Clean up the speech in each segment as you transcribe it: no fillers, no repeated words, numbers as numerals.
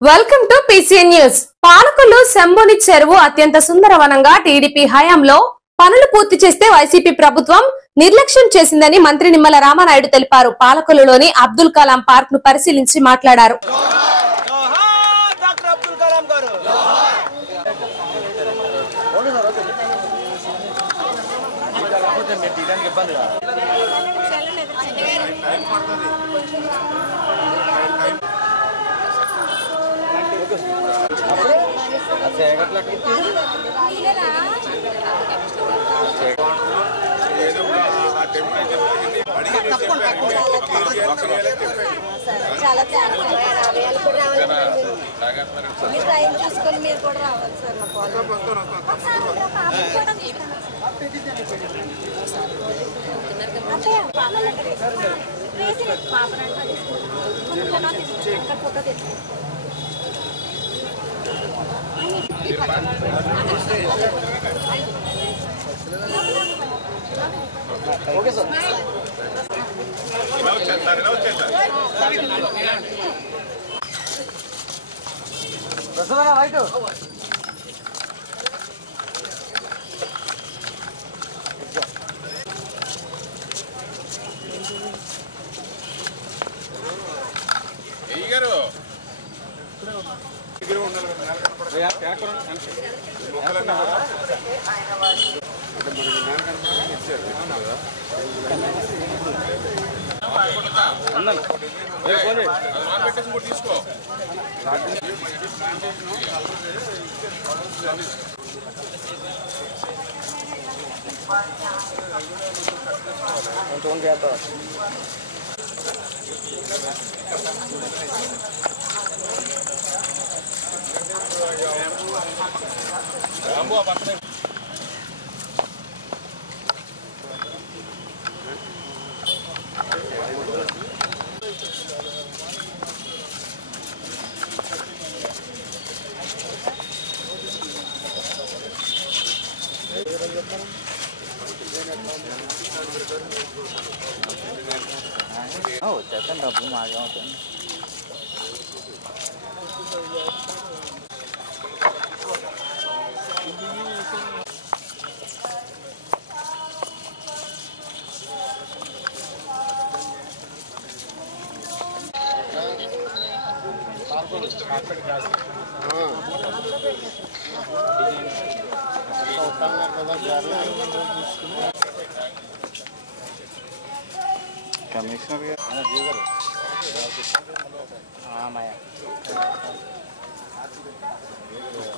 Welcome to PCN news. పాలకులు శంభుని చెరువు అత్యంత సుందరవనంగా టీడీపీ హయాంలో పనులు పూర్తి చేస్తే వైసీపీ ప్రభుత్వం నిర్లక్ష్యం చేసిందని మంత్రి నిమ్మల రామానాయుడు తెలిపారు. పాలకులలోని అబ్దుల్ కలాం పార్క్ ను పరిశీలించి మాట్లాడారు. చాలా టైం చూసుకొని మీరు కూడా రావాలి sir. Okay sir. Prasad right తీసుకో వచ్చేస్తాను డబ్బులు మాగా అవుతుంది. కమిషనర్ గారు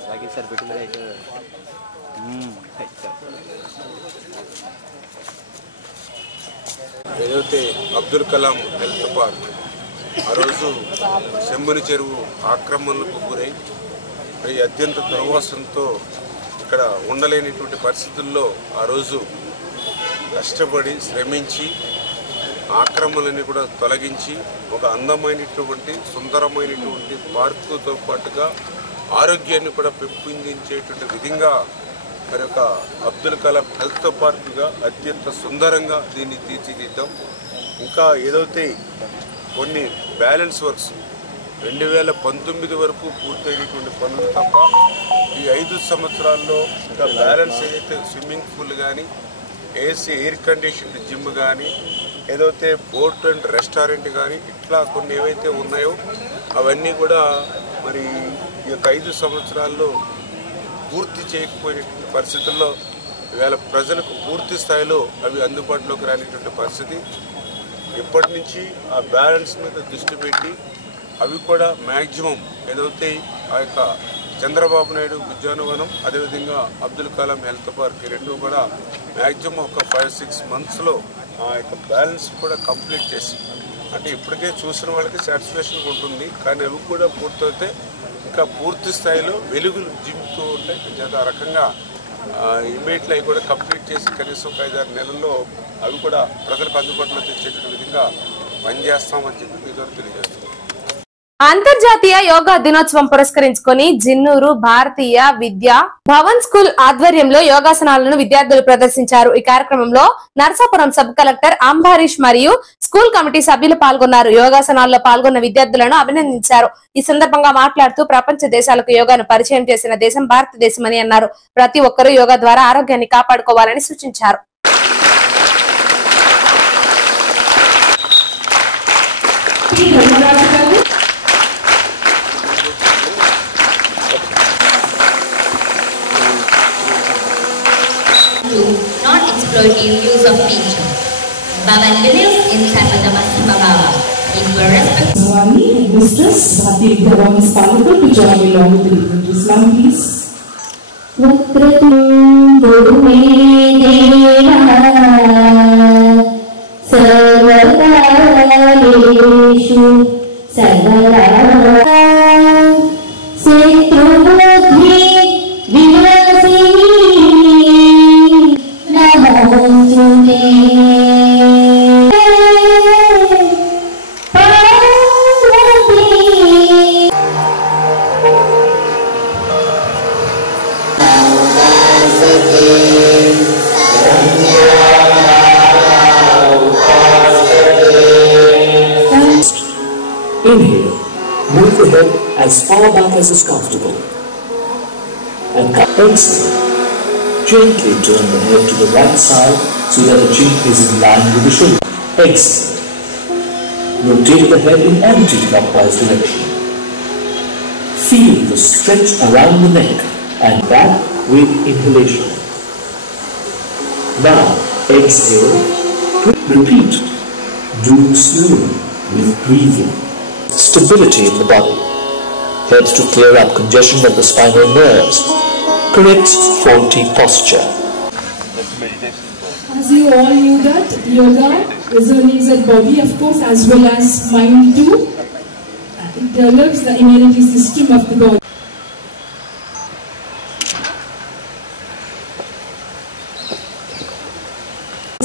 అలాగే సార్ పెట్టింది అయితే ఏదైతే అబ్దుల్ కలాం హెల్త్ పార్క్ ఆ రోజు శంభుని చెరువు ఆక్రమణలకు గురై అత్యంత దుర్వాసనతో ఇక్కడ ఉండలేనిటువంటి పరిస్థితుల్లో ఆ రోజు కష్టపడి శ్రమించి ఆక్రమణలని కూడా తొలగించి ఒక అందమైనటువంటి సుందరమైనటువంటి పార్కుతో పాటుగా ఆరోగ్యాన్ని కూడా పెంపొందించేటువంటి విధంగా మరి ఒక అబ్దుల్ కలాం హెల్త్ పార్కుగా అత్యంత సుందరంగా దీన్ని తీర్చిదిద్దాం. ఇంకా ఏదైతే కొన్ని బ్యాలెన్స్ వర్క్స్ 2019 వరకు పూర్తయినటువంటి పనులు తప్ప ఈ 5 సంవత్సరాల్లో ఇంకా బ్యాలెన్స్ ఏదైతే స్విమ్మింగ్ పూల్ కానీ ఏసీ ఎయిర్ కండిషన్ జిమ్ కానీ ఏదైతే బోట్ అండ్ రెస్టారెంట్ కానీ ఇట్లా కొన్ని ఏవైతే ఉన్నాయో అవన్నీ కూడా మరి ఈ యొక్క 5 సంవత్సరాల్లో పూర్తి చేయకపోయినటువంటి పరిస్థితుల్లో ఇవాళ ప్రజలకు పూర్తి స్థాయిలో అవి అందుబాటులోకి రానిటువంటి పరిస్థితి. ఇప్పటి నుంచి ఆ బ్యాలెన్స్ మీద దృష్టి పెట్టి అవి కూడా మ్యాక్సిమం ఏదైతే ఆ యొక్క చంద్రబాబు నాయుడు ఉద్యానవనం అదేవిధంగా అబ్దుల్ కలాం హెల్త్ పార్క్ రెండు కూడా మ్యాక్సిమం ఒక 5-6 మంత్స్లో ఆ యొక్క బ్యాలెన్స్ కూడా కంప్లీట్ చేసి అంటే ఇప్పటికే చూసిన వాళ్ళకి సాటిస్ఫాక్షన్ ఉంటుంది. కానీ అవి కూడా పూర్తయితే ఇంకా పూర్తి స్థాయిలో వెలుగులు జిమ్తో ఉంటాయి. ఆ రకంగా ఇమ్మీడియట్లీ అవి కూడా కంప్లీట్ చేసి కనీసం ఒక 5-6 నెలల్లో అవి కూడా ప్రజలకు అందుబాటులో తెచ్చేటువంటి విధంగా పనిచేస్తామని చెప్పి మీ ద్వారా తెలియజేస్తున్నాం. అంతర్జాతీయ యోగా దినోత్సవం పురస్కరించుకొని జిన్నూరు భారతీయ విద్యా భవన్ స్కూల్ ఆధ్వర్యంలో యోగాసనాలను విద్యార్థులు ప్రదర్శించారు. ఈ కార్యక్రమంలో నరసాపురం సబ్ కలెక్టర్ అంబారీష్ మరియు స్కూల్ కమిటీ సభ్యులు పాల్గొన్నారు. యోగాసనాల్లో పాల్గొన్న విద్యార్థులను అభినందించారు. ఈ సందర్భంగా మాట్లాడుతూ ప్రపంచ దేశాలకు యోగాను పరిచయం చేసిన దేశం భారతదేశమని అన్నారు. ప్రతి ఒక్కరూ యోగా ద్వారా ఆరోగ్యాన్ని కాపాడుకోవాలని సూచించారు. Not exploit use of nature. Bhavan believes in Sarvadhamastha. In respect. Swami, Mistress, Bhati Bhavan is powerful to join along with the different Islam, please. Inhale, move the head as far back as is comfortable. And exhale, gently turn the head to the right side so that the chin is in line with the shoulder. Exhale, rotate the head in anti-clockwise direction. Feel the stretch around the neck and back with inhalation. Now, exhale, repeat, do slowly with breathing. Stability in the body helps to clear up congestion of the spinal nerves, corrects faulty posture. As you all knew that yoga is a laser body, of course, as well as mind too. It develops the immunity system of the body.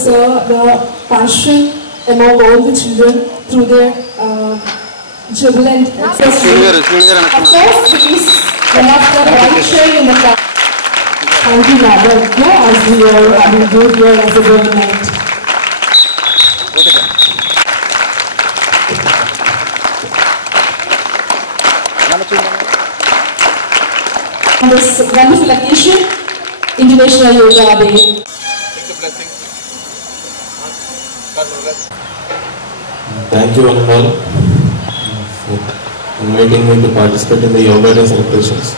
So the passion among all the children through their jubilant access. Of course, it is one of the bright shade in the class. Thank you, Mother, as we are having good here as a government. On this wonderful occasion, International Yoga Day. Thank you all for inviting me to participate in the Yoga Day celebrations.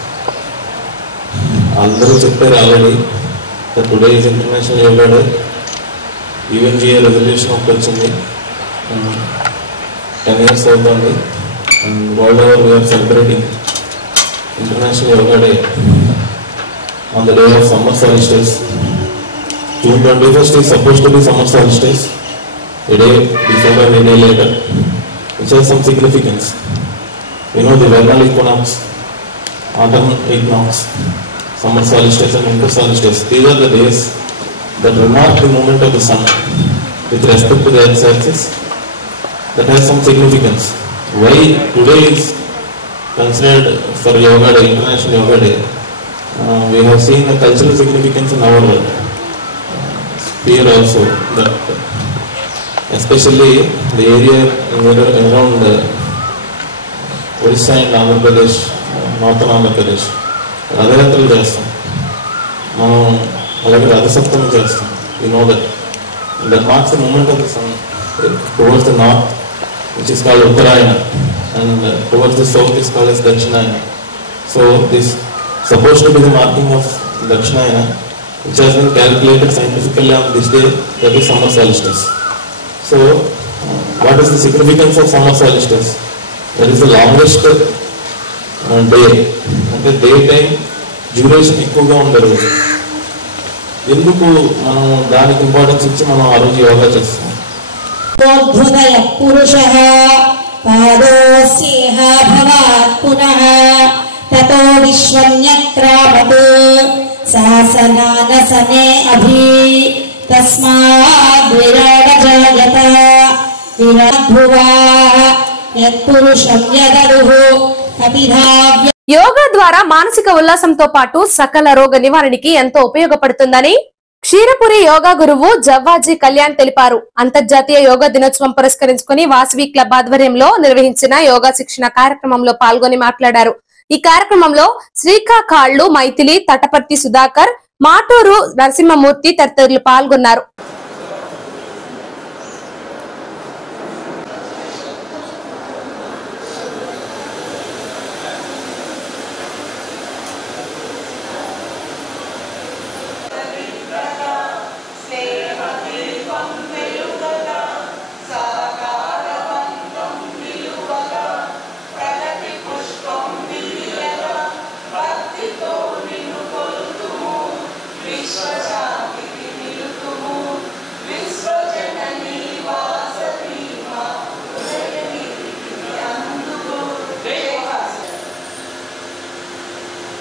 All already that today is International Yoga Day. UNGA resolution of 10 years old only, and world over we are celebrating International Yoga Day on the day of summer solstice. June 21st is supposed to be summer solstice. A day before and a day later, which has some significance. You know the vernal equinox, autumn equinox, summer solstice and winter solstice. These are the days that remark the movement of the sun with respect to the earth's axis. That has some significance. Why today is considered for Yoga Day, International Yoga Day? We have seen the cultural significance in our sphere also. That especially the area around Orissa and Andhra Pradesh, northern Andhra Pradesh, Radhayatralu chestam. Manam alage Radhasaptami chestam. You know that marks the movement of the sun towards the north, which is called Uttarayana, and towards the south is called as Dakshinayana. So this supposed to be the marking of Dakshinayana, which has been calculated scientifically on this day, that is summer solstice. So, what is the significance of summer solstice? That is the longest day. అంటే day time duration ఎక్కువగా ఉండే రోజు. ఎందుకు మనం దానికి importance ఇచ్చి మనం ఆ రోజు యోగా చేస్తాం? పురుషః పాదోస్యేహ భవాత్ పునః తతో విశ్వన్యత్రావత్ శాసనానసనే అభి తస్మాద్ విరాడ జయత విరాట్ భువా యత్పురుషం యదరుః అభిధావ్య. యోగా ద్వారా మానసిక ఉల్లాసంతో పాటు సకల రోగ నివారణకి ఎంతో ఉపయోగపడుతుందని క్షీరపురి యోగా గురువు జవ్వాజీ కళ్యాణ్ తెలిపారు. అంతర్జాతీయ యోగా దినోత్సవం పురస్కరించుకుని వాసవి క్లబ్ ఆధ్వర్యంలో నిర్వహించిన యోగా శిక్షణ కార్యక్రమంలో పాల్గొని మాట్లాడారు. ఈ కార్యక్రమంలో శ్రీకాకాళ్లు మైథిలి, తటపర్తి సుధాకర్, మాటూరు నరసింహమూర్తి తదితరులు పాల్గొన్నారు.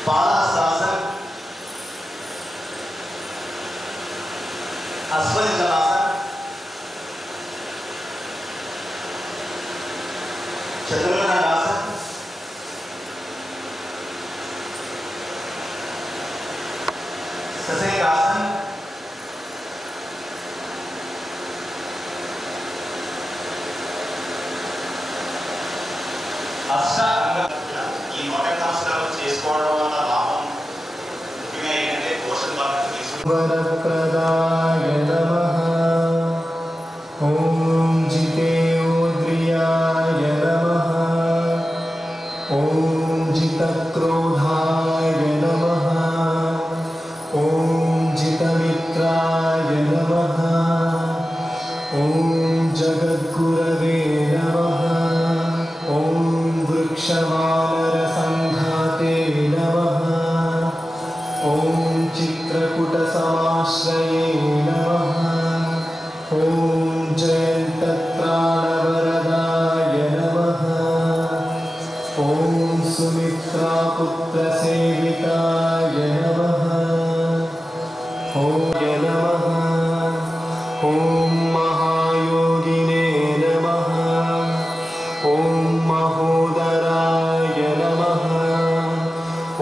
बालासन, अश्वजलासन, चतुर्भुजासन, ससेनासन, अष्टांग ఈ మోడల్ నమస్కారం చేసుకోవడం వల్ల లాభం ముఖ్యంగా ఏంటంటే పోషణ బాగా వరప్రదాయ నమః. ఓం జితేంద్రియాయ నమః. ఓం జితక్రోధాయ నమః. ఓం జితమిత్రాయ నమః. ఓం జగద్గురవే నమః. ఓం వృక్షవానరసంఘాతే నమః. ఓం చిత్రకూటసమాశ్రయే నమః. ఓం జయంతత్రాణవరదాయ నమః. ఓం సుమిత్రాపుత్రసేవితాయ నమః. ఓం నమః. ఓం మహాయోగినే నమః. ఓం మహోదరాయ నమః.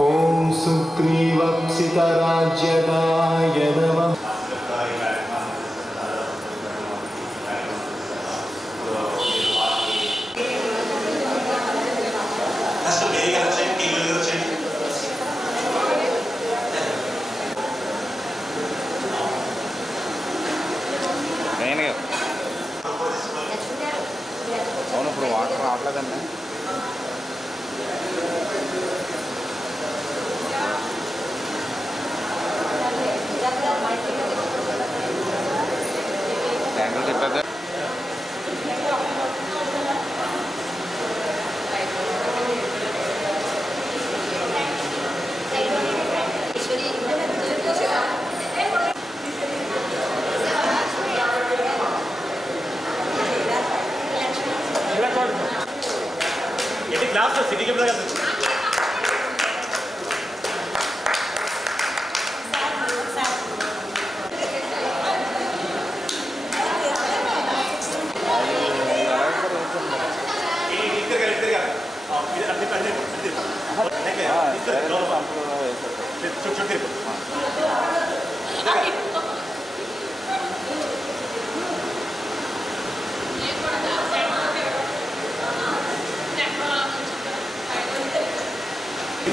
ఓం సుగ్రీవక్షితరాజ్యదాయ నమః. అవును ఇప్పుడు వాటర్ రావట్లేదండి. ట్యాంకులు చెప్పేది క్లాస్ సిటీ కెమెరా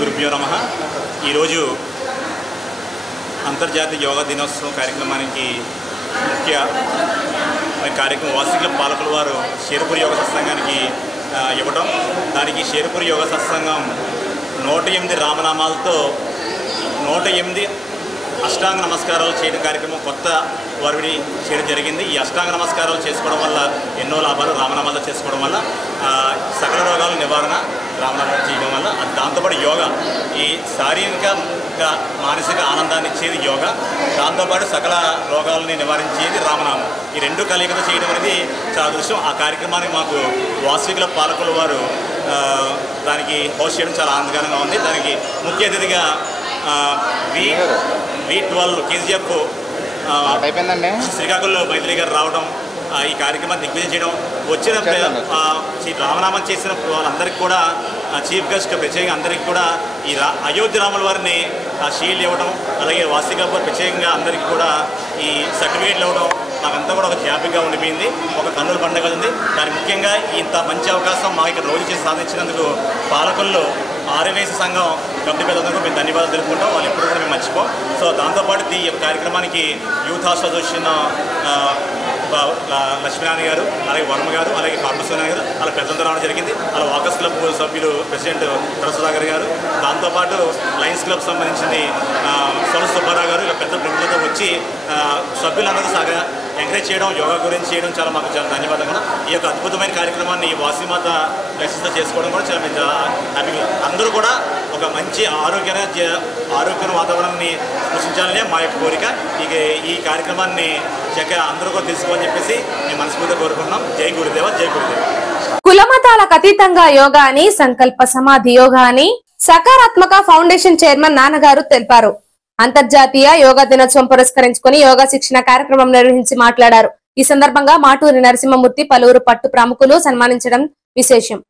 గురుభ్యో నమః. ఈరోజు అంతర్జాతీయ యోగా దినోత్సవం కార్యక్రమానికి ముఖ్య కార్యక్రమం వాసవి క్లబ్ పాలకుల వారు క్షీరపురి యోగ సత్సంగానికి ఇవ్వడం, దానికి క్షీరపురి యోగ సత్సంగం 108 రామనామాలతో 108 అష్టాంగ నమస్కారాలు చేయడం కార్యక్రమం కొత్త వరవిడి చేయడం జరిగింది. ఈ అష్టాంగ నమస్కారాలు చేసుకోవడం వల్ల ఎన్నో లాభాలు, రామనామాలతో చేసుకోవడం వల్ల సకల రోగాల నివారణ రామనామాలు చేయడం వల్ల, దాంతోపాటు యోగా ఈ శారీరక మానసిక ఆనందాన్ని ఇచ్చేది యోగా, దాంతోపాటు సకల రోగాలని నివారించేది రామనామం. ఈ రెండు కలియకతో చేయడం అనేది చాలా అదృష్టం. ఆ కార్యక్రమానికి మాకు వాసవి క్లబ్ పాలకుల వారు దానికి హోస్ట్ చేయడం చాలా ఆనందకరంగా ఉంది. దానికి ముఖ్య అతిథిగా V12 KGF అయిపోయిందండి శ్రీకాకుళంలో మైథిలి గారు రావడం, ఈ కార్యక్రమాన్ని దిగ్విజయం చేయడం, వచ్చిన శ్రీ రామనామం చేసిన వాళ్ళందరికీ కూడా చీఫ్ గెస్ట్ ప్రత్యేకంగా అందరికీ కూడా ఈ అయోధ్య రాముల వారిని షీల్డ్ ఇవ్వడం, అలాగే వాసి క్లబ్ వారు ప్రత్యేకంగా అందరికీ కూడా ఈ సర్టిఫికేట్లు ఇవ్వడం మాకంతా కూడా ఒక జ్ఞాపికగా ఉండిపోయింది. ఒక కన్నుల పండుగ ఉంది. దాని ముఖ్యంగా ఇంత మంచి అవకాశం మాకు ఇక్కడ రోజు చేసి సాధించినందుకు పాలకుల్లో ఆర్యవేశ సంఘం కమిటీ పెద్దలకు మేము ధన్యవాదాలు తెలుపుకుంటాం. వాళ్ళు ఎప్పుడు కూడా మేము మర్చిపోం. సో దాంతోపాటు ఈ కార్యక్రమానికి యూత్ అసోసియేషన్ లక్ష్మీనారాయణ గారు, అలాగే వర్మ గారు, అలాగే పార్మస్వామి గారు అలా పెద్దలతో రావడం జరిగింది. అలా వాకర్స్ క్లబ్ సభ్యులు ప్రెసిడెంట్ సుధాకర్ గారు, దాంతోపాటు లయన్స్ క్లబ్ సంబంధించింది సొల సుబ్బారావు గారు, ఇలా పెద్ద ప్రముఖులతో వచ్చి సభ్యులందరూ ఎంకరేజ్ చేయడం, యోగా గురించి చేయడం చాలా మాకు చాలా ధన్యవాదాలు. ఈ యొక్క అద్భుతమైన కార్యక్రమాన్ని వాసీమాత లక్ష్యంతో చేసుకోవడం కూడా చాలా హ్యాపీగా. అందరూ కూడా ఒక మంచి ఆరోగ్యమైన వాతావరణాన్ని సృష్టించాలనే మా యొక్క కోరిక. ఇక ఈ కార్యక్రమాన్ని చక్కగా అందరూ కూడా తీసుకోవాలని చెప్పేసి మేము మనస్ఫూర్తిగా కోరుకుంటున్నాం. జై గురుదేవ, జై గురుదేవ. కులమతాలకు అతీతంగా యోగా అని, సంకల్ప సమాధి యోగా అని సకారాత్మక ఫౌండేషన్ చైర్మన్ నాన్నగారు తెలిపారు. అంతర్జాతీయ యోగా దినోత్సవం పురస్కరించుకుని యోగా శిక్షణ కార్యక్రమం నిర్వహించి మాట్లాడారు. ఈ సందర్భంగా మాటూరి నరసింహమూర్తి పలువురు పట్టు ప్రముఖులు సన్మానించడం విశేషం.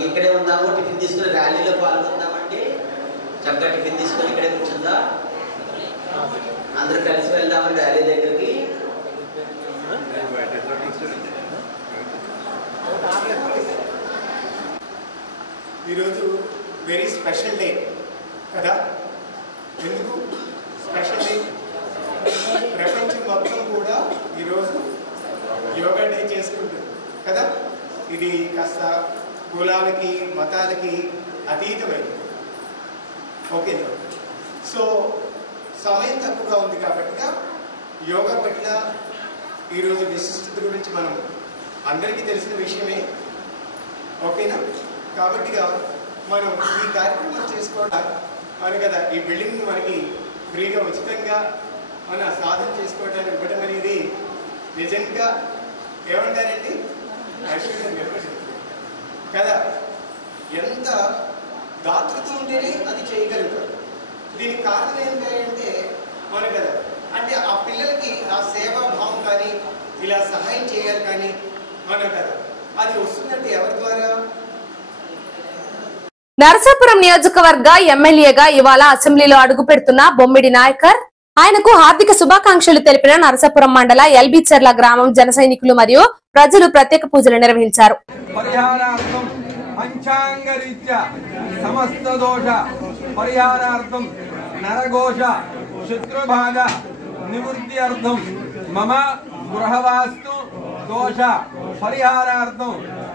ఓకే, ఇక్కడే ఉందాము. టిఫిన్ తీసుకుని ర్యాలీలో పాల్గొందామండి. చక్కగా టిఫిన్ తీసుకొని ఇక్కడే కూర్చుందా, అందరూ కలిసి వెళ్దామని ర్యాలీ దగ్గరికి. ఈరోజు వెరీ స్పెషల్ డే కదా. ఎందుకు స్పెషల్ డే? ప్రపంచం మొత్తం కూడా ఈరోజు యోగా డే చేసుకుంటుంది కదా. ఇది కాస్త కులాలకి మతాలకి అతీతమైంది. ఓకేనా? సో సమయం తక్కువగా ఉంది కాబట్టి యోగా పట్ల ఈరోజు విశిష్టత గురించి మనం అందరికీ తెలిసిన విషయమే. ఓకేనా? కాబట్టి మనం ఈ కార్యక్రమం చేసుకోవడం అని కదా, ఈ బిల్డింగ్ మనకి ఫ్రీగా ఉచితంగా మన సాధన చేసుకోవడానికి ఇవ్వడం అనేది నిజంగా ఏమంటారండి ఐశ్వర్యం కదా. ఎంత దాతృత్వం ఉంటేనే అది చేయగలుగుతారు. దీనికి కారణం ఏంటంటే మన కదా, అంటే ఆ పిల్లలకి ఆ సేవా భావం కానీ ఇలా సహాయం చేయాలి కానీ మన కదా, అది వస్తుందంటే ఎవరి ద్వారా? నరసాపురం నియోజకవర్గ ఎమ్మెల్యేగా ఇవాళ అసెంబ్లీలో అడుగు పెడుతున్న బొమ్మిడి నాయకర్, ఆయనకు హార్దిక శుభాకాంక్షలు తెలిపిన నరసాపురం మండల ఎల్బిచెర్ల గ్రామం జన సైనికులు మరియు ప్రజలు ప్రత్యేక పూజలు నిర్వహించారు. పరిహారార్థం పంచాంగరీత్యా సమస్త దోష పరిహారార్థం నరఘోష శత్రుభాగ నివృత్తి అర్థం మమ గృహవాస్తు దోష పరిహారార్థం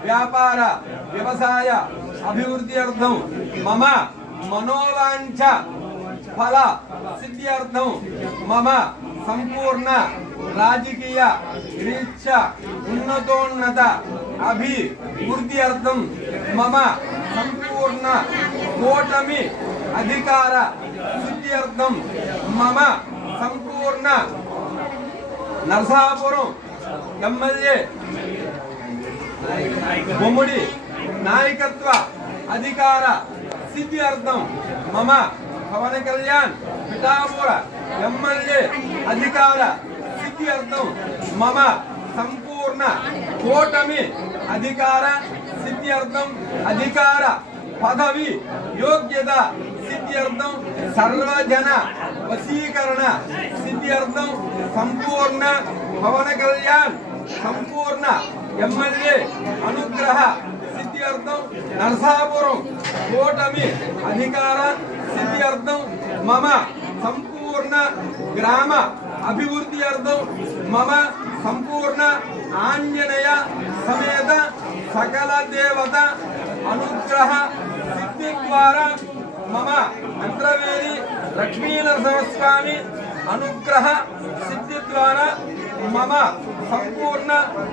వ్యాపార వ్యవసాయ అభివృద్ధి అర్థం మమ మనోవాంఛ ఫల సిద్ధ్యర్థం మమ సంపూర్ణ రాజకీయ రీత్య ఉన్నతోన్నత అభివృద్ధి అర్థం మమ సంపూర్ణ కూటమి అధికార సిద్ధ్యర్థం మమ సంపూర్ణ నరసాపురం ఎమ్మెల్యే బొమ్మిడి నాయకత్వ అధికార సిద్ధ్యర్థం మమ పవన్ కళ్యాణ్ పిఠాపుర ఎమ్మెల్యే అధికార సిద్ధ్యర్థం మమ సంపూర్ణ కూటమి అధికార సిద్ధ్యర్థం అధికార పదవి యోగ్యత సిద్ధ్యర్థం సర్వజన వశీకరణ సిద్ధ్యర్థం సంపూర్ణ పవన్ కళ్యాణ్ సంపూర్ణ ఎమ్మెల్యే అనుగ్రహ సిద్ధ్యర్థం నరసాపురం కూటమి అధికార సిద్ధ్యర్థం మమ సంపూర్ణ గ్రామ అభివృద్ధి అర్థం మమ సంపూర్ణ ఆంజనేయ సమేత సకల దేవత అనుగ్రహ సిద్ధి ద్వారా మమ మంత్రవేది లక్ష్మీనరసింహస్వామి అనుగ్రహ సిద్ధి ద్వారా మమ సంపూర్ణ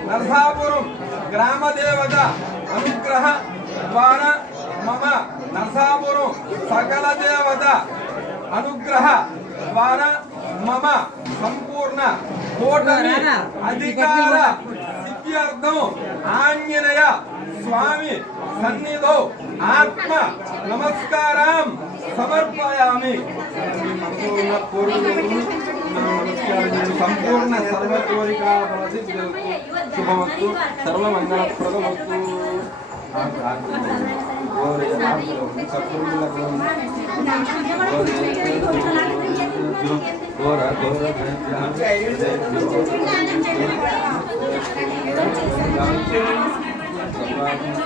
నరసాపురం గ్రామ దేవత అనుగ్రహ ద్వారా మమ నరసాపురం సకల దేవత అనుగ్రహ ద్వారా మమ సంపూర్ణ కూటమి అధికార సిద్ధ్యర్థం ఆంజనేయ స్వామి సన్నిధో ఆత్మ నమస్కారం సమర్పయామి. సంపూర్ణ సర్వకోరికా శుభమస్తు సర్వమంగళప్రదమస్తు.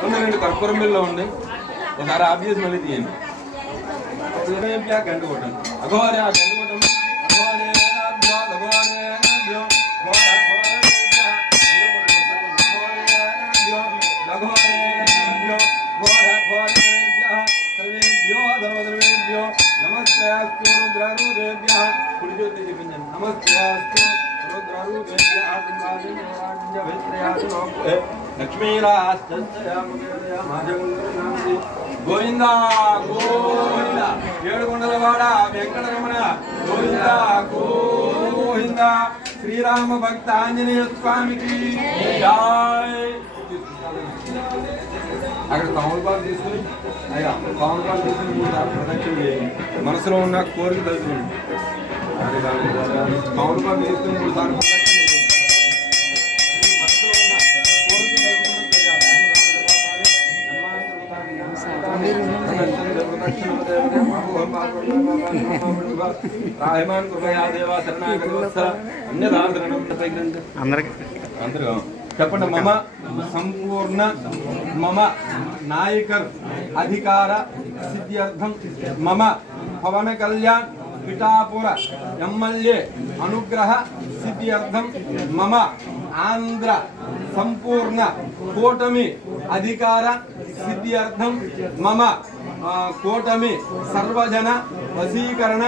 ఉందండి కర్పూరం బిల్లో ఉండి ఒకసారి ఆఫ్ చేసి మళ్ళీ తీయండి. గంట కొట్టండి అఘోరే ఆ గంట కొట్టండి. గోవింద గోవింద ఏడుకొండలవాడ వెంకటరమణ గోవింద గోవింద. శ్రీరామ భక్త ఆంజనేయ స్వామికి జై. అక్కడ తమలపాలు తీసుకుని అయ్యా తమలపాలు తీసుకుని ప్రదక్షిణ చేయండి. మనసులో ఉన్న కోరిక తెలుసుకోండి. తమలపాలు తీసుకుని 3 సార్లు మనసులో ఉన్న కోరిక చెప్పండి. మమ సంపూర్ణ మమ నాయకర్ అధికార సిద్ధ్యర్థం మమ పవన కళ్యాణ్ పిఠాపుర ఎమ్మెల్యే అనుగ్రహ సిద్ధ్యర్థం మమ ఆంధ్ర సంపూర్ణ కూటమి అధికార సిద్ధ్యర్థం మమ కూటమి సర్వజన వశీకరణ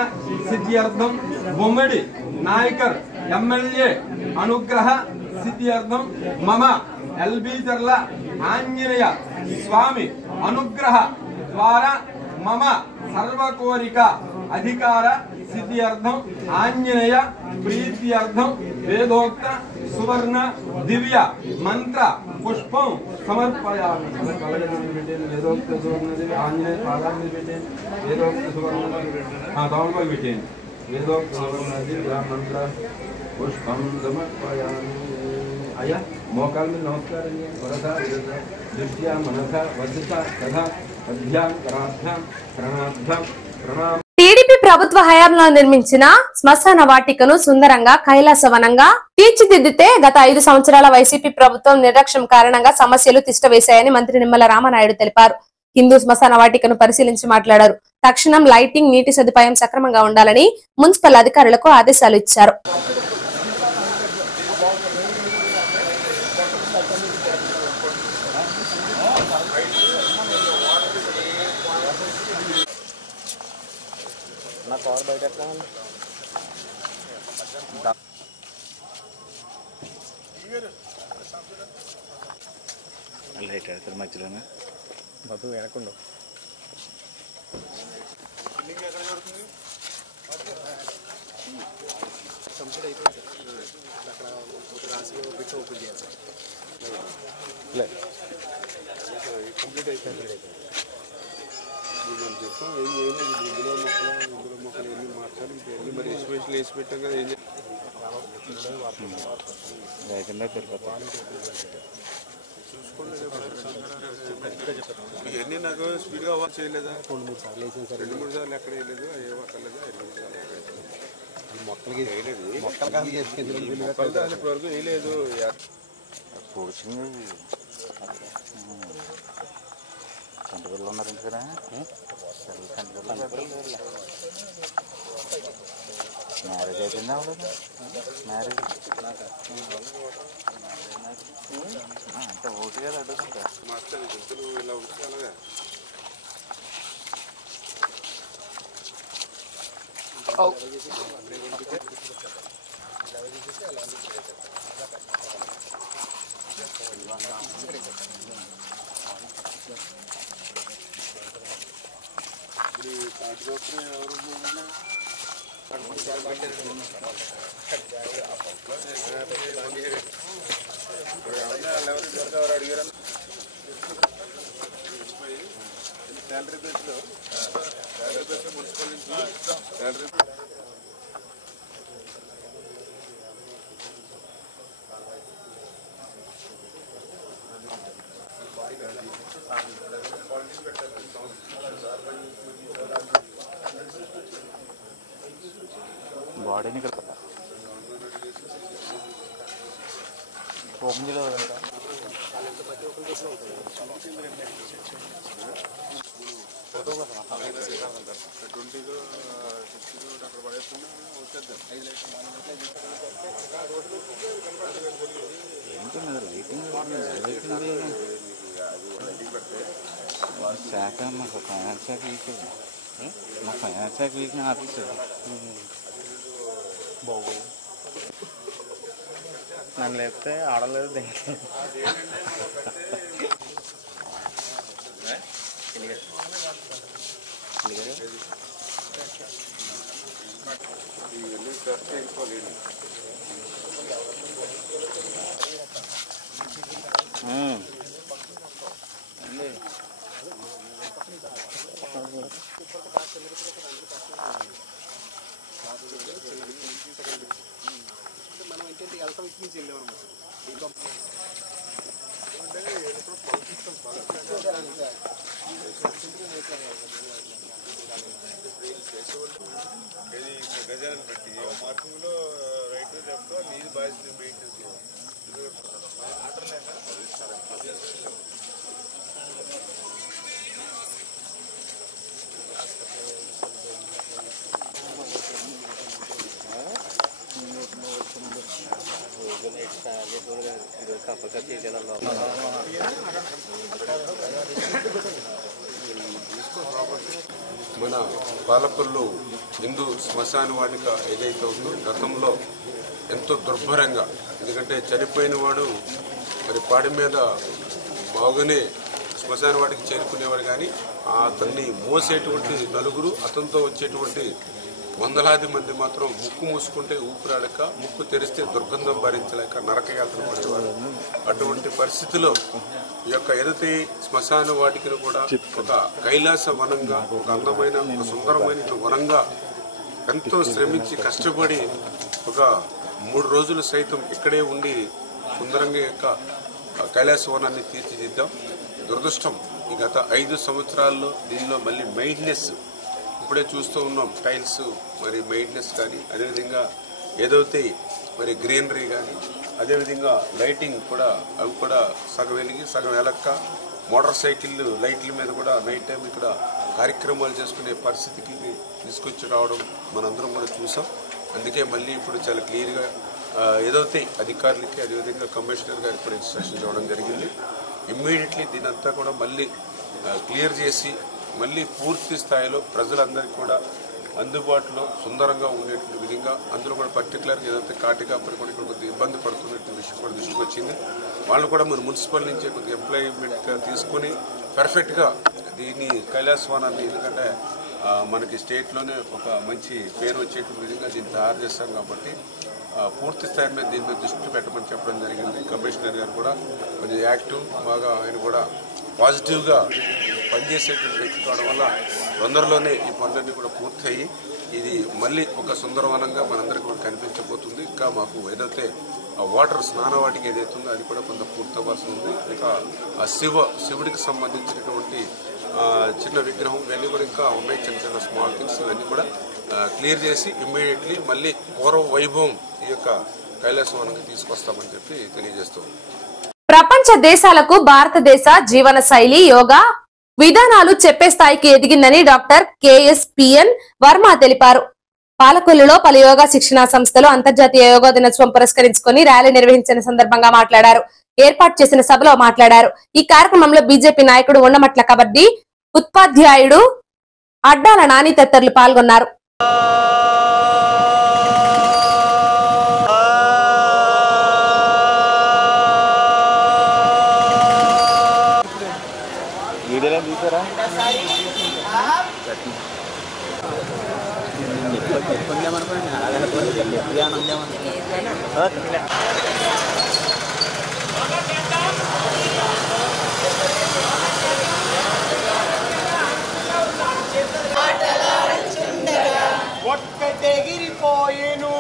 సిద్ధ్యర్థం బొమ్మడి నాయకర్ ఎమ్మెల్యే అనుగ్రహ సిద్ధ్యర్థం మమ ఎల్బీ చర్ల ఆంజనేయ స్వామి అనుగ్రహ ద్వారా మమ సర్వకోరిక అధికార సిద్ధ్యర్థం ఆంజనేయ ప్రీత్యర్థం వేదోక్త సువర్ణ దివ్య మంత్ర పుష్పం సమర్పయామి. వేదోక్త సువర్ణ దివ్య ఆంజనేయ పాదాన్ని పెట్టేయండి. వేదోక్త సువర్ణ తమలపాకు పెట్టేయండి. వేదోక్త సువర్ణ దివ్య మంత్ర పుష్పం సమర్పయామి. అయ్యా మోకాల మీద నమస్కారం వరద దృష్ట్యా మనస వదస కథ అభ్యాం కరాభ్యాం ప్రణాభ్యాం ప్రణామ. టీడీపీ ప్రభుత్వ హయాంలో నిర్మించిన శ్మశాన వాటికను సుందరంగా కైలాసవనంగా తీర్చిదిద్దితే గత 5 సంవత్సరాల వైసీపీ ప్రభుత్వం నిర్లక్ష్యం కారణంగా సమస్యలు తిష్టవేశాయని మంత్రి నిమ్మల రామనాయుడు తెలిపారు. హిందూ శ్మశాన వాటికను పరిశీలించి మాట్లాడారు. తక్షణం లైటింగ్, నీటి సదుపాయం సక్రమంగా ఉండాలని మున్సిపల్ అధికారులకు ఆదేశాలు ఇచ్చారు. లైట్ ఆడతారు మధ్యలోనే బాబు వెనకుండా కంప్లీట్ అయిపోయింది సార్. అక్కడ రాసి బిట్ ఓపెన్ చేయాలి సార్. కంప్లీట్ అయిపోయింది. మనం చెప్పాం ఏం చేయలేదు. ఇందులో మొక్కలు ఎన్ని మార్చాలి, ఎన్ని మరి ఎస్టిమేషన్ వేసి పెట్టాం కదా. ఏం ఇవన్నీ నాకు స్పీడ్గా వర్క్ చేయలేదా? 2-3 సార్లు వేసాను సార్. 2-3 సార్లు ఎక్కడ వేయలేదు. ఏం అక్కర్లేదా? 2-3 సార్లు మొక్కలకి వేయలేదు. మొక్కలు కాదు ఇప్పటివరకు వేయలేదు. పూడ్చింది సంత పిల్లలు ఉన్నారు కదా. మ్యారేజ్ అయిపోయిందా? అవ్వలేదు. మ్యారేజ్ అంటే ఒకటి కదా అడ్డుకుంటా మార్చాలి. గుంతలు ఇలా ఉంటుంది అలాగే. శాలరీ బేస్లో మున్సిపల్ నుంచి శాలరీ బాడీని ఇక్కడ ఓపెన్ చేయలేదు. ఫోటో కోసం 20 అక్కడ పడేస్తున్నా వచ్చేద్దాం. 5 లక్షలు శాఖ మాకు ఫైనాన్స్ శాఖ వీక్. మా ఫైనాన్స్ శాఖ వీక్ ఆఫీసు బాబు నన్ను లేకపోతే ఆడలేదు. ఇవన్నీ ఖర్చు అయిపోలేదు. మనం ఏంటంటే వెళ్తాం ఇటు నుంచి వెళ్ళామన్నమాట. ఇంకా అంటే ఎప్పుడు మన పాలకొల్లు హిందూ శ్మశాన వాటిక ఏదైతే ఉందో గతంలో ఎంతో దుర్భరంగా, ఎందుకంటే చనిపోయిన వాడు మరి పాడి మీద బాగానే శ్మశాన వాటికి చేరుకునేవారు, కానీ అతన్ని మోసేటువంటి నలుగురు, అతనితో వచ్చేటువంటి వందలాది మంది మాత్రం ముక్కు మూసుకుంటే ఊపిరాడక, ముక్కు తెరిస్తే దుర్గంధం భరించలేక నరకయాత్ర పడేవారు. అటువంటి పరిస్థితిలో ఈ యొక్క ఎదతి శ్మశాన వాటికను కూడా ఒక కైలాస వనంగా, ఒక అందమైన, ఒక సుందరమైన వనంగా ఎంతో శ్రమించి కష్టపడి ఒక 3 రోజులు సైతం ఇక్కడే ఉండి సుందరంగా యొక్క కైలాస వనాన్ని తీర్చిదిద్దాం. దురదృష్టం ఈ గత 5 సంవత్సరాల్లో దీనిలో మళ్ళీ మెయింటెనెన్స్ ఇప్పుడే చూస్తూ ఉన్నాం. టైల్స్ మరి మెయింటెనెన్స్ కానీ, అదేవిధంగా ఏదైతే మరి గ్రీనరీ కానీ, అదేవిధంగా లైటింగ్ కూడా అవి కూడా సగం వెలిగి సగం వెలక్క, మోటార్ సైకిల్ లైట్ల మీద కూడా నైట్ టైం ఇక్కడ కార్యక్రమాలు చేసుకునే పరిస్థితికి తీసుకొచ్చి రావడం మనందరం కూడా చూసాం. అందుకే మళ్ళీ ఇప్పుడు చాలా క్లియర్గా ఏదైతే అధికారులకి, అదేవిధంగా కమిషనర్ గారికి కూడా ఇన్స్ట్రక్షన్ ఇవ్వడం జరిగింది. ఇమ్మీడియట్లీ దీనంతా కూడా మళ్ళీ క్లియర్ చేసి మళ్ళీ పూర్తి స్థాయిలో ప్రజలందరికీ కూడా అందుబాటులో సుందరంగా ఉండేటువంటి విధంగా, అందులో కూడా పర్టికులర్గా ఏదైతే కాటికాపరి కూడా ఇక్కడ కొద్దిగా ఇబ్బంది పడుతున్నట్టు విషయం కూడా దృష్టికి వచ్చింది. వాళ్ళు కూడా మన మున్సిపల్ నుంచి కొద్దిగా ఎంప్లాయ్మెంట్ తీసుకుని పర్ఫెక్ట్గా దీన్ని కైలాసవనాన్ని, ఎందుకంటే మనకి స్టేట్లోనే ఒక మంచి పేరు వచ్చేటువంటి విధంగా దీన్ని తయారు చేస్తాం కాబట్టి పూర్తి స్థాయి మీద దీని మీద దృష్టి పెట్టమని చెప్పడం జరిగింది. కమిషనర్ గారు కూడా కొంచెం యాక్టివ్, బాగా ఆయన కూడా పాజిటివ్గా పనిచేసేటువంటి వ్యక్తి కావడం వల్ల తొందరలోనే ఈ పనులన్నీ కూడా పూర్తయి ఇది మళ్ళీ ఒక సుందరవనంగా మనందరికీ కూడా కనిపించబోతుంది. ఇంకా మాకు ఏదైతే వాటర్ స్నానవాటికి ఏదైతే ఉందో అది కూడా కొంత పూర్తవ్వాల్సి ఉంది. ఇంకా ఆ శివుడికి సంబంధించినటువంటి చిన్న విగ్రహం ఇవన్నీ కూడా ఇంకా ఉన్నాయి, చిన్న చిన్న స్మాల్ థింగ్స్ ఇవన్నీ కూడా క్లియర్ చేసి ఇమ్మీడియట్లీ మళ్ళీ పూర్వ వైభవం ఈ యొక్క కైలాసవనానికి తీసుకొస్తామని చెప్పి తెలియజేస్తుంది. ప్రపంచ దేశాలకు భారతదేశ జీవన శైలి, యోగా విధానాలు చెప్పే స్థాయికి ఎదిగిందని డాక్టర్ KSPN వర్మ తెలిపారు. పాలకొల్లులో పలు యోగా శిక్షణా సంస్థలు అంతర్జాతీయ యోగా దినోత్సవం పురస్కరించుకుని ర్యాలీ నిర్వహించిన సందర్భంగా మాట్లాడారు. ఏర్పాటు చేసిన సభలో మాట్లాడారు. ఈ కార్యక్రమంలో బీజేపీ నాయకుడు ఉండమట్ల కబడ్డీ ఉపాధ్యాయుడు అడ్డాల నాని తదితరులు పాల్గొన్నారు. ఒక్కటెగిరిపోయేను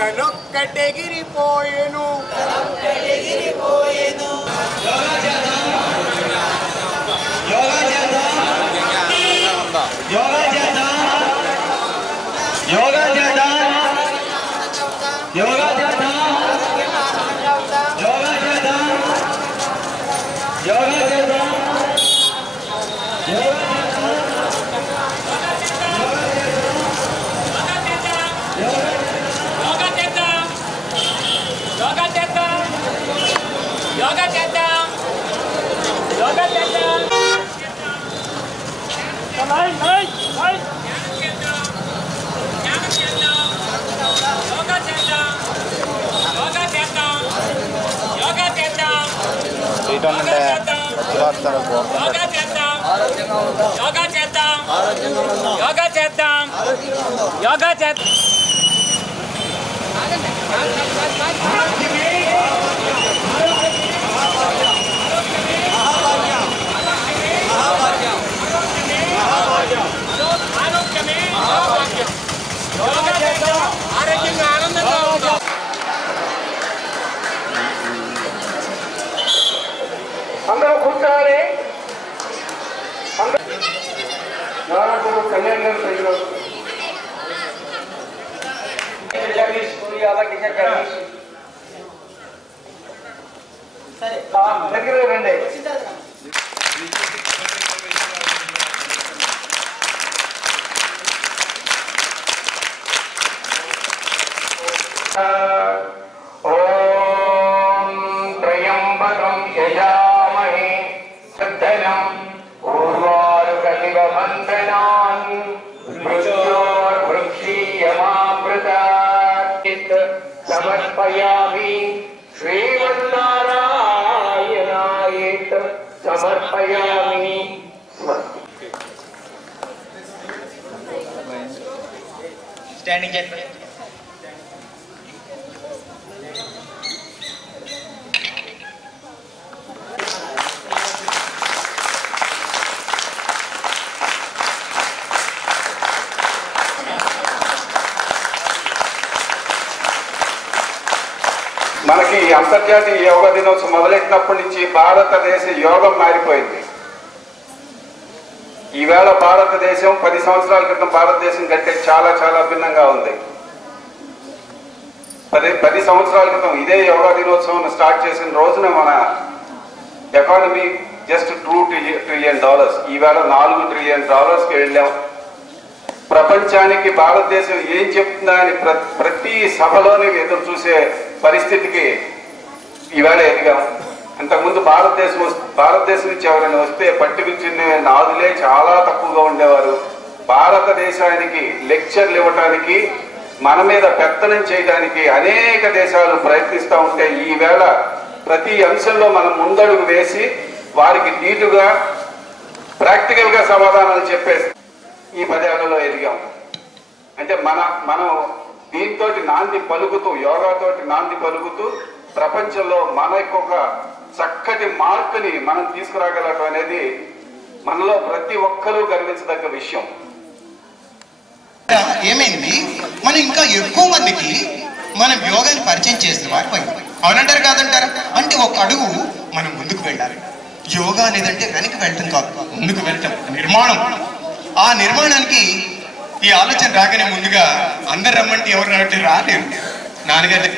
తనొక్కటెగిరిపోయేను అందరూ కూర్చోవాలి. కళ్యాణ్ గారు దగ్గర రండి. సమర్పయామి శ్రీమన్నారాయణాయేత సమర్పయామి. Standing gentlemen. మనకి అంతర్జాతీయ యోగా దినోత్సవం మొదలెట్టినప్పటి నుంచి భారతదేశ యోగం మారిపోయింది. ఈవేళ భారతదేశం 10 సంవత్సరాల క్రితం భారతదేశం కంటే చాలా చాలా భిన్నంగా ఉంది. 10 సంవత్సరాల క్రితం ఇదే యోగా దినోత్సవం స్టార్ట్ చేసిన రోజున మన ఎకానమీ జస్ట్ $2 ట్రిలియన్, ఈవేళ $4 ట్రిలియన్ వెళ్ళాం. ప్రపంచానికి భారతదేశం ఏం చెప్తుందా అని ప్రతి సభలోనే ఎదురు చూసే పరిస్థితికి ఈవేళ ఎదిగాం. అంతకుముందు భారతదేశం నుంచి ఎవరైనా వస్తే పట్టుకుని నాదులే చాలా తక్కువగా ఉండేవారు. భారతదేశానికి లెక్చర్లు ఇవ్వటానికి, మన మీద పెత్తనం చేయడానికి అనేక దేశాలు ప్రయత్నిస్తూ ఉంటే ఈవేళ ప్రతి అంశంలో మనం ముందడుగు వేసి వారికి నీటుగా ప్రాక్టికల్గా సమాధానాలు చెప్పేసి ఈ 10 ఏళ్లలో ఎదిగాం. అంటే మనం దీంతో నాంది పలుకుతూ, యోగాతోటి నాంది పలుకుతూ ప్రపంచంలో మనకొక చక్కటి మార్పుని మనం తీసుకురాగలటం అనేది మనలో ప్రతి ఒక్కరూ గర్వించదగ్గ విషయం. ఏమైంది, మనం ఇంకా ఎక్కువ మందికి మనం యోగాని పరిచయం చేసిన వారు అవునంటారు కాదంటారా? అంటే ఒక అడుగు మనం ముందుకు వెళ్ళాలి. యోగా అనేదంటే వెనక్కి వెళ్ళటం కాదు, ముందుకు వెళ్ళటం, నిర్మాణం. ఆ నిర్మాణానికి ఈ ఆలోచన రాగానే ముందుగా అందరు రమ్మంటే ఎవరు రాలేరు. నాన్నగారి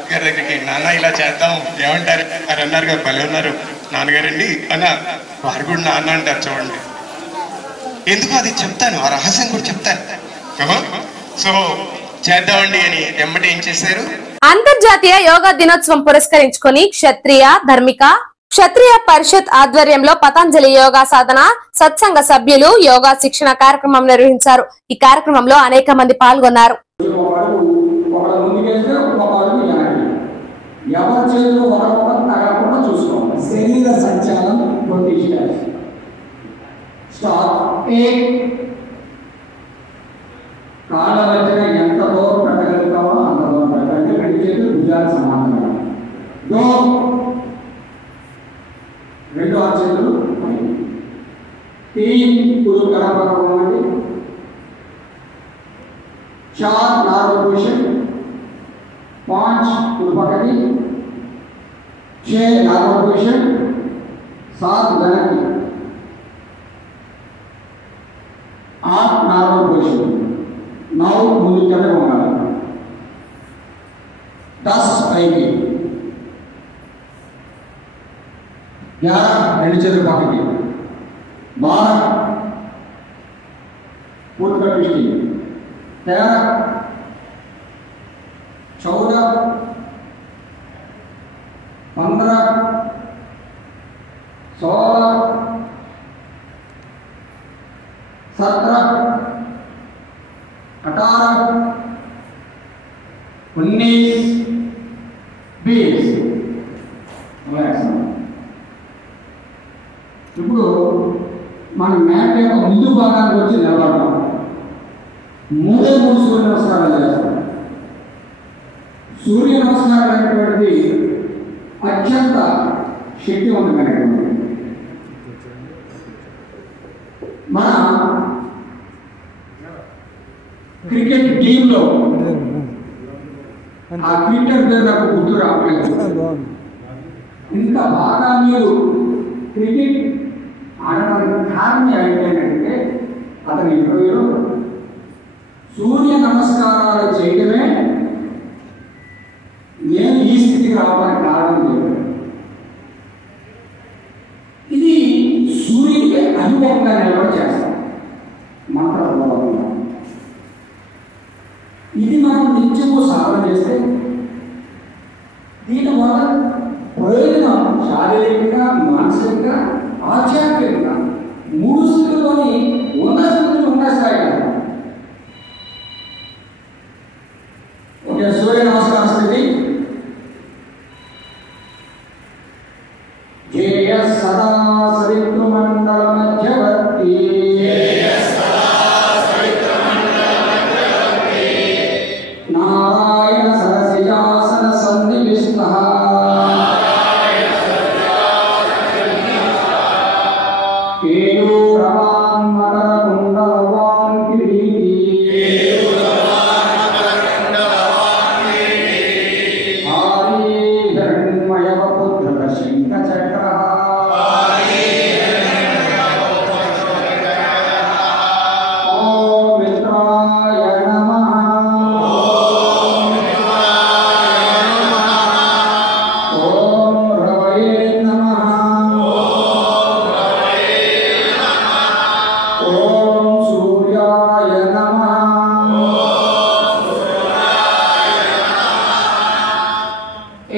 దగ్గరికి నాన్న ఇలా చేద్దాం ఏమంటారు అని అన్నారు కదా, భలే ఉన్నారు నాన్నగారండి అన్న, వారు కూడా నాన్న అంటారు చూడండి. ఎందుకు అది చెప్తాను, ఆ రహస్యం కూడా చెప్తాను. సో చేద్దామండి అని ఎమ్మటి ఏం చేశారు, అంతర్జాతీయ యోగా దినోత్సవం పురస్కరించుకొని క్షత్రియ పరిషత్ ఆధ్వర్యంలో పతంజలి యోగా సాధన సత్సంగ సభ్యులు యోగా శిక్షణ కార్యక్రమం నిర్వహించారు. ఈ కార్యక్రమంలో అనేక మంది పాల్గొన్నారు. శరీర సంచాలం కాళ్ళ మధ్యన ఎంత దూరం పెట్టగలుగుతామో అంత దూరం పెట్టండి. 2 చేతులు భుజాలు సమానంగా, 2 చేతులు पुरुष बराबर होंगे 4 normal position 5 उल्पकटी 6 normal position 7 गणकी 8 normal position 9 मुंडू चले होगा 10 पైకి 11 రెండు చేతులు పక్కకి 12 पूर्व दृष्टि 13 14 15 16 17 18 19 20 ఇప్పుడు మన మ్యాట్ యొక్క ముందు భాగానికి వచ్చి నిలబడతాం. 3 సూర్య నమస్కారాలు చేస్తాం. సూర్య నమస్కారం అనేటువంటిది అత్యంత శక్తివంతమైనటువంటిది. మన క్రికెట్ టీంలో ఆ క్రికెట్ పేరు నాకు గుర్తు రావట్లేదు. ఇంత బాగా మీరు క్రికెట్ ఆడడానికి కారణం ఏంటంటే అతని ఇంటర్వ్యూలో సూర్య నమస్కారాలు చేయడమే నేను ఈ స్థితికి రావడానికి కారణం చెప్పాను. ఇది సూర్యుడికి అనుభవంగా నిలబడి చేస్తాం మంత్రపూర్వకంగా. ఇది మనం నిత్యము సాధన చేస్తే దీనివల్ల ప్రయోజనం శారీరకంగా, మానసికంగా, ఆధ్యాత్మికంగా 3 స్థితుల్లోని ఉన్న స్థితులు ఉన్న స్థాయి. ఓకే, సూర్య నమస్కార స్థితి కేయూరవాన్ మకరకుండలవాన్ కిరీటి ఆది హిరణ్మయవ పుత్రక శంఖచక్ర ఓం మిత్రాయ నమః ఓం రవయే నమః ఓం సూర్యాయ నమః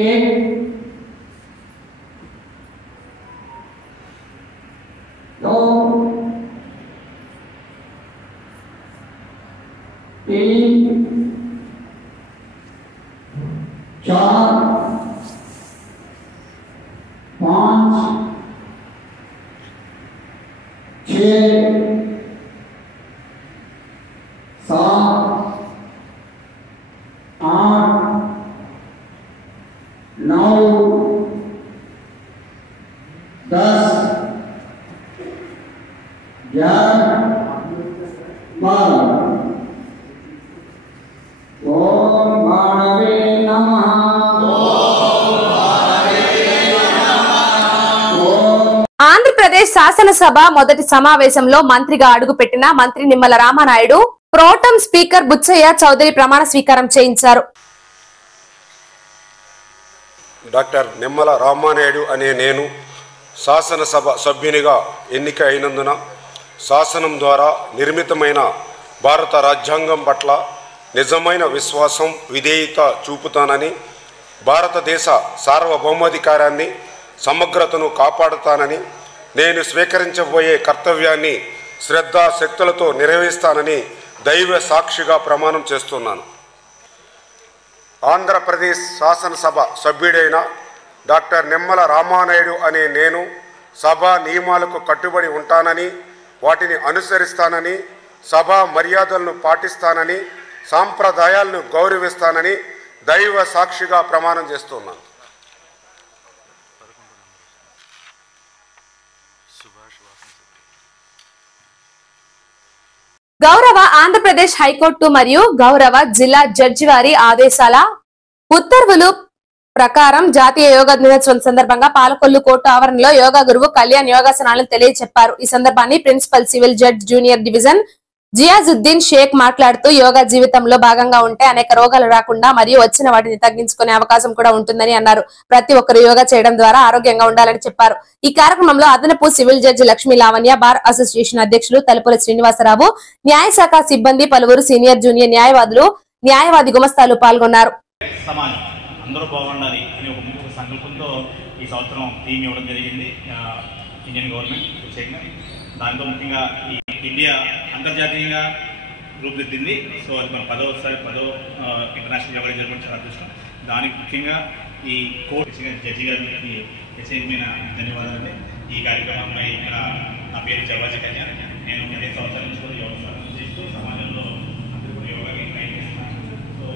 एक दो तीन चार पाँच छः सात आठ 9 10 11 12 ఓం భాణవే నమః ఆంధ్రప్రదేశ్ శాసనసభ మొదటి సమావేశంలో మంత్రిగా అడుగుపెట్టిన మంత్రి నిమ్మల రామానాయుడు ప్రోటం స్పీకర్ బుచ్చయ్య చౌదరి ప్రమాణ స్వీకారం చేయించారు. డాక్టర్ నిమ్మల రామానాయుడు అనే నేను శాసనసభ సభ్యునిగా ఎన్నిక అయినందున శాసనం ద్వారా నిర్మితమైన భారత రాజ్యాంగం పట్ల నిజమైన విశ్వాసం విధేయత చూపుతానని, భారతదేశ సార్వభౌమాధికారాన్ని సమగ్రతను కాపాడుతానని, నేను స్వీకరించబోయే కర్తవ్యాన్ని శ్రద్ధాశక్తులతో నెరవేరుస్తానని దైవ సాక్షిగా ప్రమాణం చేస్తున్నాను. ఆంధ్రప్రదేశ్ శాసనసభ సభ్యుడైన డాక్టర్ నిమ్మల రామానాయుడు అనే నేను సభా నియమాలకు కట్టుబడి ఉంటానని, వాటిని అనుసరిస్తానని, సభా మర్యాదలను పాటిస్తానని, సాంప్రదాయాలను గౌరవిస్తానని దైవ సాక్షిగా ప్రమాణం చేస్తున్నాను. గౌరవ ఆంధ్రప్రదేశ్ హైకోర్టు మరియు గౌరవ జిల్లా జడ్జి వారి ఆదేశాల ఉత్తర్వులు ప్రకారం జాతీయ యోగా దినోత్సవం సందర్భంగా పాలకొల్లు కోర్టు ఆవరణలో యోగా గురువు కళ్యాణ్ యోగాసనాలను తెలియజెప్పారు. ఈ సందర్భాన్ని principal civil judge junior division Ziauddin Sheikh మాట్లాడుతూ యోగా జీవితంలో భాగంగా ఉంటే అనేక రోగాలు రాకుండా మరియు వచ్చిన వాటిని తగ్గించుకునే అవకాశం కూడా ఉంటుందని అన్నారు. ప్రతి ఒక్కరు యోగా చేయడం ద్వారా ఆరోగ్యంగా ఉండాలని చెప్పారు. ఈ కార్యక్రమంలో అదనపు civil judge Lakshmi Lavanya, bar association అధ్యక్షులు తలుపుల శ్రీనివాసరావు, న్యాయశాఖ సిబ్బంది, పలువురు సీనియర్ జూనియర్ న్యాయవాదులు, న్యాయవాది గుమస్తాలు పాల్గొన్నారు. అందరూ బాగుండాలి అనే ఒక ముఖ్య సంకల్పంతో ఈ సంవత్సరం థీమ్ ఇవ్వడం జరిగింది ఇండియన్ గవర్నమెంట్ ప్రత్యేకంగా. దాంతో ముఖ్యంగా ఈ ఇండియా అంతర్జాతీయంగా రూపుదిద్దింది. సో అది మన 10వ ఇంటర్నేషనల్ యోగా జరగడం చాలా అదృష్టం. దానికి ముఖ్యంగా ఈ కోర్టు జడ్జి గారికి ప్రత్యేకమైన ధన్యవాదాలు. ఈ కార్యక్రమంపై నా పేరు జవాజీ కళ్యాణ్. నేను 15 సంవత్సరాల నుంచి కూడా యోగా సాధన చేస్తూ సమాజంలో అందరూ కూడా యోగాకి ట్రైన్ చేస్తున్నాను. సో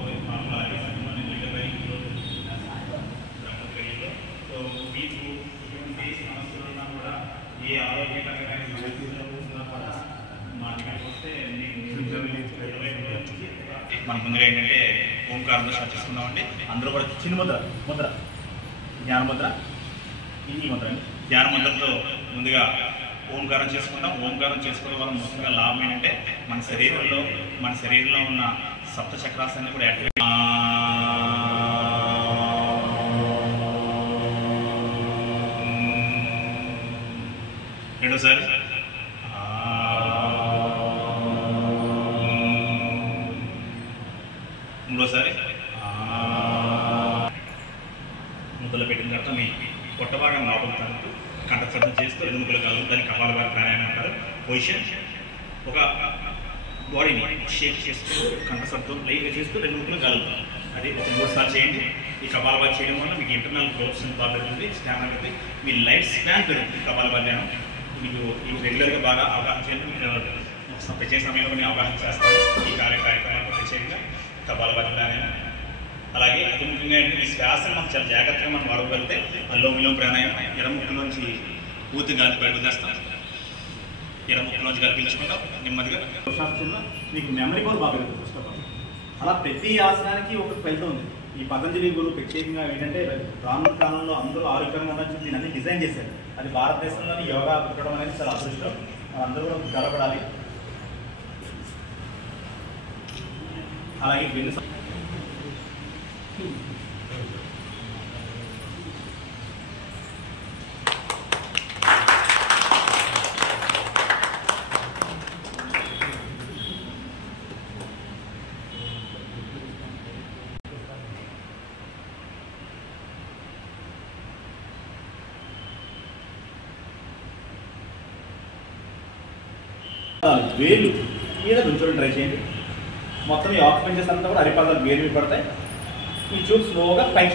సో మీకు ఎటువంటి సమస్యలు ఉన్నా కూడా ఏ ఆరోగ్యకరమైన మా దగ్గరికి వస్తే మన ముందుగా ఏంటంటే ఓంకారంతో స్టార్ట్ చేసుకుందామండి. అందరూ కూడా చిన్న ముద్ర జ్ఞానముద్ర, ఈ ముద్ర అండి. ధ్యానముద్రతో ముందుగా ఓంకారం చేసుకుంటాం. ఓంకారం చేసుకోవడం వల్ల ముఖ్యంగా లాభం ఏంటంటే మన శరీరంలో ఉన్న సప్త చక్రాలన్నీ కూడా యాక్టివేట్. రెండోసారి మూడోసారి ముద్దలు పెట్టిన తర్వాత మీ పొట్టభాగం లోపలుతాను కంఠశబ్దం చేస్తూ ఎదుముకలు కలదు. దాన్ని కపాలభాగ ప్రాణాయామం అంటారు. పొజిషన్ ఒక బాడీని షేక్ చేస్తూ కంఠశబ్దం లైట్గా చేస్తూ ఎదుముకలు కలుగుతాం. అది ఒక 3 సార్లు చేయండి. ఈ కపాలభాగ చేయడం వల్ల మీకు ఇంటర్నల్ గ్రోత్ బాగా పెరుగుతుంది, స్టామినా పెరుగుతుంది, మీ లైఫ్ స్పాన్ పెరుగుతుంది. కపాలభాగ ధ్యానం మీకు రెగ్యులర్గా బాగా అవగాహన చేయాలి. ప్రత్యేక సమయంలో నేను అవగాహన చేస్తాను. ఈ కార్యక్రమాన్ని ప్రత్యేకంగా కపాలభాగ ప్రాణాయామం. అలాగే అతి ముఖ్యంగా ఈ శ్వాసను మనం చాలా జాగ్రత్తగా మనం వాడగలిగితే అల్లోం విలోం ప్రాణాయామం. ఎడమ ముక్కు నుంచి పూర్తి గాలి బయటకు తెస్తాం. ముక్కులోంచి కల్పించుకుంటాం నెమ్మదిగా. మీకు మెమరీ కూడా బాగా పెరుగుతుంది పుస్తకం. అలా ప్రతి ఆసనానికి ఒక ఫలితం ఉంది. ఈ పతంజలి గురువు ప్రత్యేకంగా ఏంటంటే రానున్న కాలంలో అందరూ ఆరోగ్యంగా ఉండొచ్చు దీన్ని అన్ని డిజైన్ చేశారు. అది భారతదేశంలోని యోగా పుట్టడం అనేది చాలా అదృష్టం. అందరూ కూడా గర్వపడాలి. అలాగే వేలు మీద నుంచోని ట్రై చేయండి. మొత్తం ఈ ఆక్యుపెంచెస్ అంతా కూడా అరిపాదాలు వేలు మీద పడతాయి. ఈ చూపు స్లోగా పైకి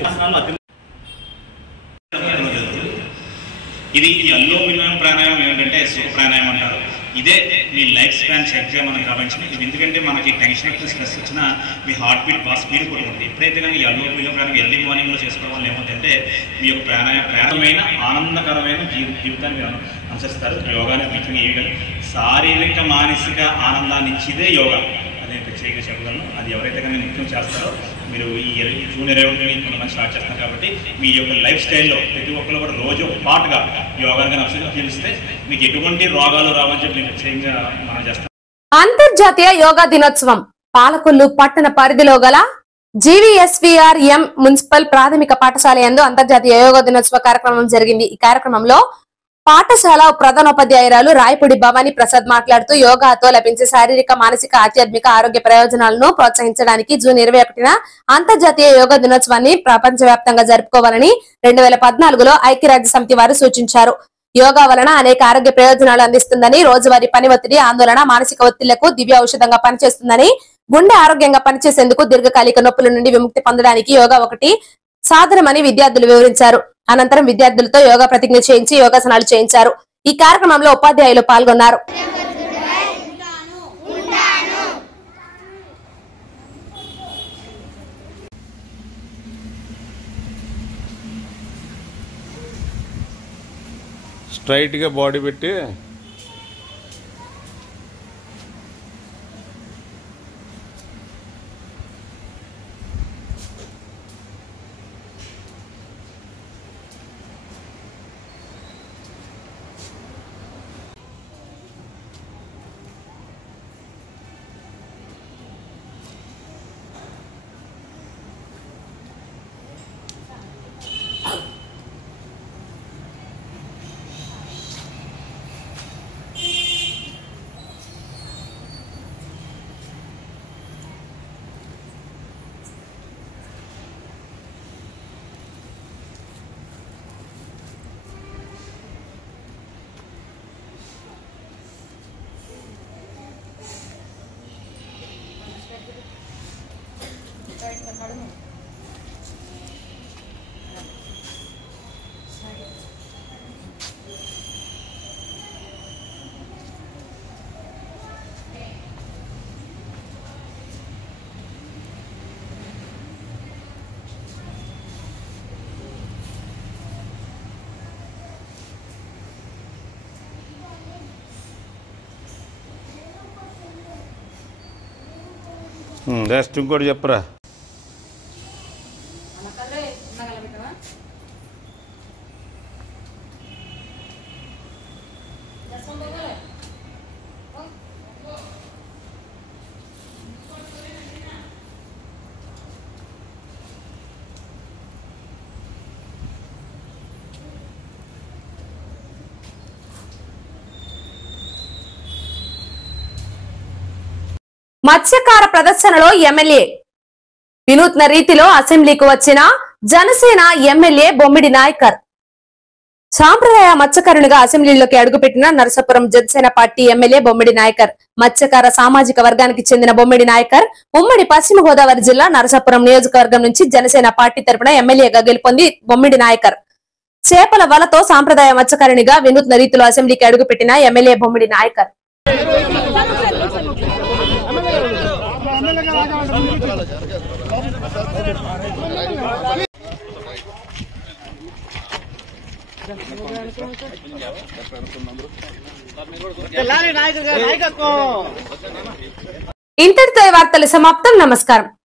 ఇది ఈ అల్లోమ విలోమ ప్రాణాయామం ఏంటంటే సుఖ ప్రాణాయామం అంటారు. ఇదే మీ లైఫ్ స్పాన్ చక్కగా మనం గమనించింది. ఇది ఎందుకంటే మనకి టెన్షన్ ఎక్కువ స్ట్రెస్ వచ్చినా మీ హార్ట్ బీట్ బాగా స్పీడ్ కొట్టుకుంటుంది. ఎప్పుడైతే కానీ ఈ అల్లోమ విలోమ ప్రాణాయామం ఎర్లీ మార్నింగ్లో చేసుకోవడం వల్ల ఏమవుతుందంటే మీ యొక్క ప్రాణమైన ఆనందకరమైన జీవితాన్ని మీరు అనుసరిస్తారు. యోగాని ముఖ్యంగా ఏవి కానీ శారీరక మానసిక ఆనందాన్ని ఇచ్చేదే యోగా. అదే ప్రత్యేకంగా చెప్పగలను. అది ఎవరైతే కానీ నిత్యం చేస్తారో మీరు ఈ జూన్ 21 కొంతమంది స్టార్ట్ చేస్తారు కాబట్టి మీ యొక్క లైఫ్ స్టైల్లో ప్రతి ఒక్కరు కూడా రోజు ఒక పాటుగా యోగాన్ని అభ్యసిస్తే మీకు ఎటువంటి రోగాలు రావని చెప్పి నేను ప్రత్యేకంగా మనం చేస్తాం. అంతర్జాతీయ యోగా దినోత్సవం పాలకొల్లు పట్టణ పరిధిలో గల జీవీఎస్వీఆర్ఎం మున్సిపల్ ప్రాథమిక పాఠశాల యందు అంతర్జాతీయ యోగా దినోత్సవ కార్యక్రమం జరిగింది. ఈ కార్యక్రమంలో పాఠశాల ప్రధానోపాధ్యాయురాలు రాయపూడి భవానీ ప్రసాద్ మాట్లాడుతూ యోగాతో లభించే శారీరక మానసిక ఆధ్యాత్మిక ఆరోగ్య ప్రయోజనాలను ప్రోత్సహించడానికి జూన్ 21న అంతర్జాతీయ యోగా దినోత్సవాన్ని ప్రపంచవ్యాప్తంగా జరుపుకోవాలని 2014లో ఐక్యరాజ్య సమితి వారు సూచించారు. యోగా వలన అనేక ఆరోగ్య ప్రయోజనాలు అందిస్తుందని, రోజువారీ పని ఒత్తిడి, ఆందోళన, మానసిక ఒత్తిళ్లకు దివ్య ఔషధంగా పనిచేస్తుందని, గుండె ఆరోగ్యంగా పనిచేసేందుకు, దీర్ఘకాలిక నొప్పుల నుండి విముక్తి పొందడానికి యోగా ఒకటి సాధనమని విద్యార్థులు వివరించారు. అనంతరం విద్యార్థులతో యోగా ప్రతిజ్ఞ చేయించి యోగాసనాలు చేయించారు. ఈ కార్యక్రమంలో ఉపాధ్యాయులు పాల్గొన్నారు. స్ట్రైట్ గా బాడీ పెట్టి జస్ట్ ఇంకోటి చెప్పరా. మత్స్యకార ప్రదర్శనలో ఎమ్మెల్యే వినూత్న రీతిలో అసెంబ్లీకి వచ్చిన జనసేన ఎమ్మెల్యే బొమ్మిడి నాయకర్. సాంప్రదాయ మత్స్యకారునిగా అసెంబ్లీలోకి అడుగుపెట్టిన నరసాపురం జనసేన పార్టీ ఎమ్మెల్యే బొమ్మిడి నాయకర్. మత్స్యకార సామాజిక వర్గానికి చెందిన బొమ్మిడి నాయకర్ ఉమ్మడి పశ్చిమ గోదావరి జిల్లా నరసాపురం నియోజకవర్గం నుంచి జనసేన పార్టీ తరపున ఎమ్మెల్యేగా గెలుపొంది బొమ్మిడి నాయకర్ చేపల వలతో సాంప్రదాయ మత్స్యకారునిగా వినూత్న రీతిలో అసెంబ్లీకి అడుగుపెట్టిన ఎమ్మెల్యే బొమ్మిడి నాయకర్. ఇంతటితో వార్తలు సమాప్తం. నమస్కారం.